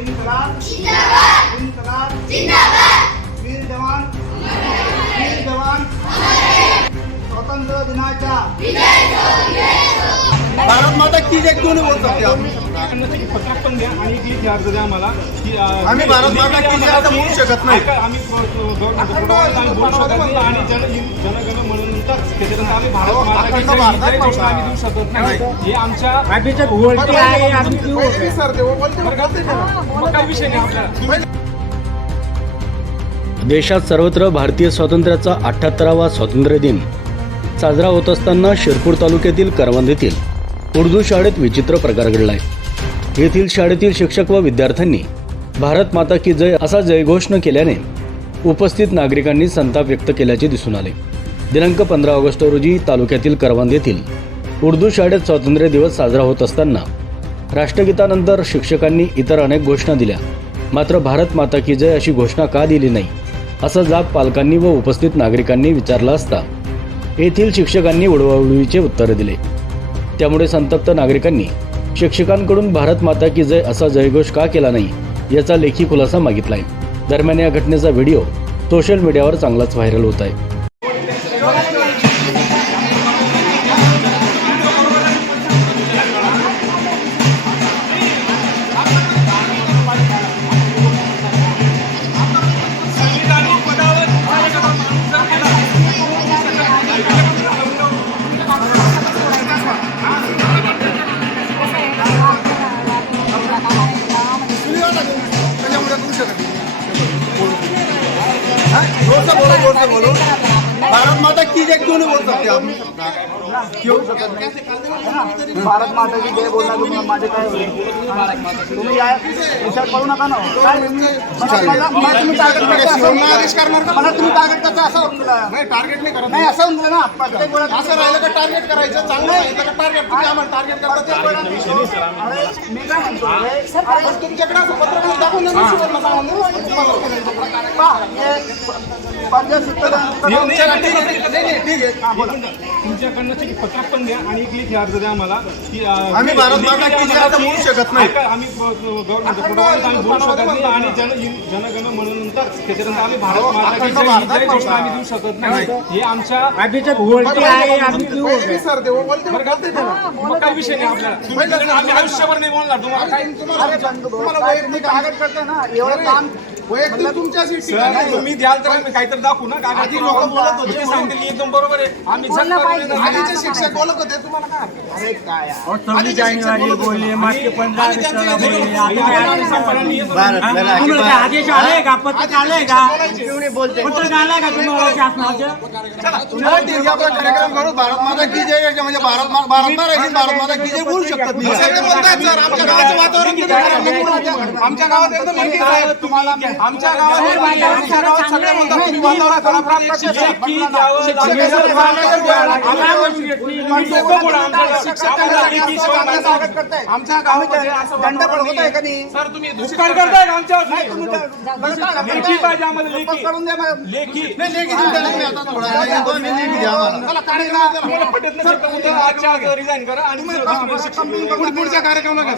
इंकलाब जवान वीर जवान स्वतंत्र दिनाचा भारत माता की जय कोणी पण द्या आणि जी अर्ज द्या आम्हाला. आम्ही भारत माता की जय असं म्हणू शकत नाही. आम्ही जनगण आम्ही देऊ मग काही विषय नाही आपल्याला देशात सर्वत्र भारतीय स्वातंत्र्याचा अठ्ठ्याहत्तरावा स्वातंत्र्य दिन साजरा होत असताना शिरपूर तालुक्यातील करवंद येथील उर्दू शाळेत विचित्र प्रकार घडलाय. येथील शाळेतील शिक्षक व विद्यार्थ्यांनी भारत माता की जय असा जयघोष न केल्याने उपस्थित नागरिकांनी संताप व्यक्त केल्याचे दिसून आले. दिनांक पंधरा ऑगस्ट रोजी तालुक्यातील करवंद येथील उर्दू शाळेत स्वातंत्र्य दिवस साजरा होत असताना राष्ट्रगीतानंतर शिक्षकांनी इतर अनेक घोषणा दिल्या. मात्र भारत माता की जय अशी घोषणा का दिली नाही असा जाब पालकांनी व उपस्थित नागरिकांनी विचारला असता येथील शिक्षकांनी उडवाउडवीचे उत्तर दिले. त्यामुळे संतप्त नागरिकांनी शिक्षकांकडून भारत माता की जय असा जयघोष का केला नाही याचा लेखी खुलासा मागितलाय. दरम्यान या घटनेचा व्हिडिओ सोशल मीडियावर चांगलाच व्हायरल होत आहे. त्याच्यामुळे करू शकत नाही. क्यों नहीं बोल सकते आप क्यों भारत माता की जय बोलला तुम्ही माझे काय होईल? तुम्ही या विचार करू नका ना. काय? मला- मला तुम्ही टार्गेट करता असं करणार का? मला तुम्ही टार्गेट करता असं होऊन गेलं. नाही टार्गेट नाही करत. नाही असं होऊन गेलं ना. प्रत्येक वेळा असं राहिलं का टार्गेट करायचं. चांगलं सांगितलं का टार्गेट तुम्ही आम्हाला टार्गेट करता. ते अरे मी काय म्हणतो? अरे, पण तुमच्याकडे असं पत्र करून दाखवून द्या ना, शिवमला सांगून द्या. पहा, हे पंजाब सूत्र- तुमच्याकडे ठीक आहे, ठीक आहे, ठीक आहे. तुमच्याकडनं पत्रक पण द्या आणि एक अर्ज द्या आम्हाला. की आम्ही भारत माता की जय आता बोलू शकत नाही. ऐका, आम्ही गव्हर्नमेंट आम्ही बोलू शकत नाही आणि जन जनगण म्हणून नंतर त्याच्यानंतर आम्ही भारत अहो, माता की अखंड जय ही भारतात जय घोषणा आम्ही देऊ शकत नाही. हे आमच्या सर ते बोलते बरं का? मग काही विषय नाही आपल्याला आम्ही आयुष्यभर नाही बोलणार. तुम्हाला काय करता ना एवढं काम वैयक्तिक तुमच्याशी ठीक सर आहे. तुम्ही द्याल तर आम्ही काहीतरी दाखवू ना काय आधी लोकं बोलत होते. ते सांगतील एकदम बरोबर आहे आम्ही करून. आधीचे शिक्षक बोलत होते तुम्हाला काय अरे काय यार. सव्वीस जानेवारी बोलले मागचे पंधरा आणि त्यांचं ऑगस्टला बोलले आणि आता काय आम्ही आदेश संपादन हे आले? सगळं- तुम्हाला काय आदेश आले का पत्रक आलंय का बोलते पत्रक आलंय का तुम्हाला शासनाचं तुम्हाला ठीक आहे, आपला कार्यक्रम करू भारत माता की जय याच्या म्हणजे भारत मा- भारत माता भारत माता की जय बोलू शकतात तुम्ही. सगळे बोलतायत सर आमच्या गावाचं वातावरण किती खराब आहे. आमच्या गावात एकदम. तुम्हाला आमच्या आमच्या गावामध्ये दंड का. नाही. सर तुम्ही करताय का का? लेखी पाहिजे आम्हाला लेखी. करून द्या. लेखी. नाही लेखी आजच्या रिझाईन करा आणि पुढच्या कार्यक्रमाला घ्या.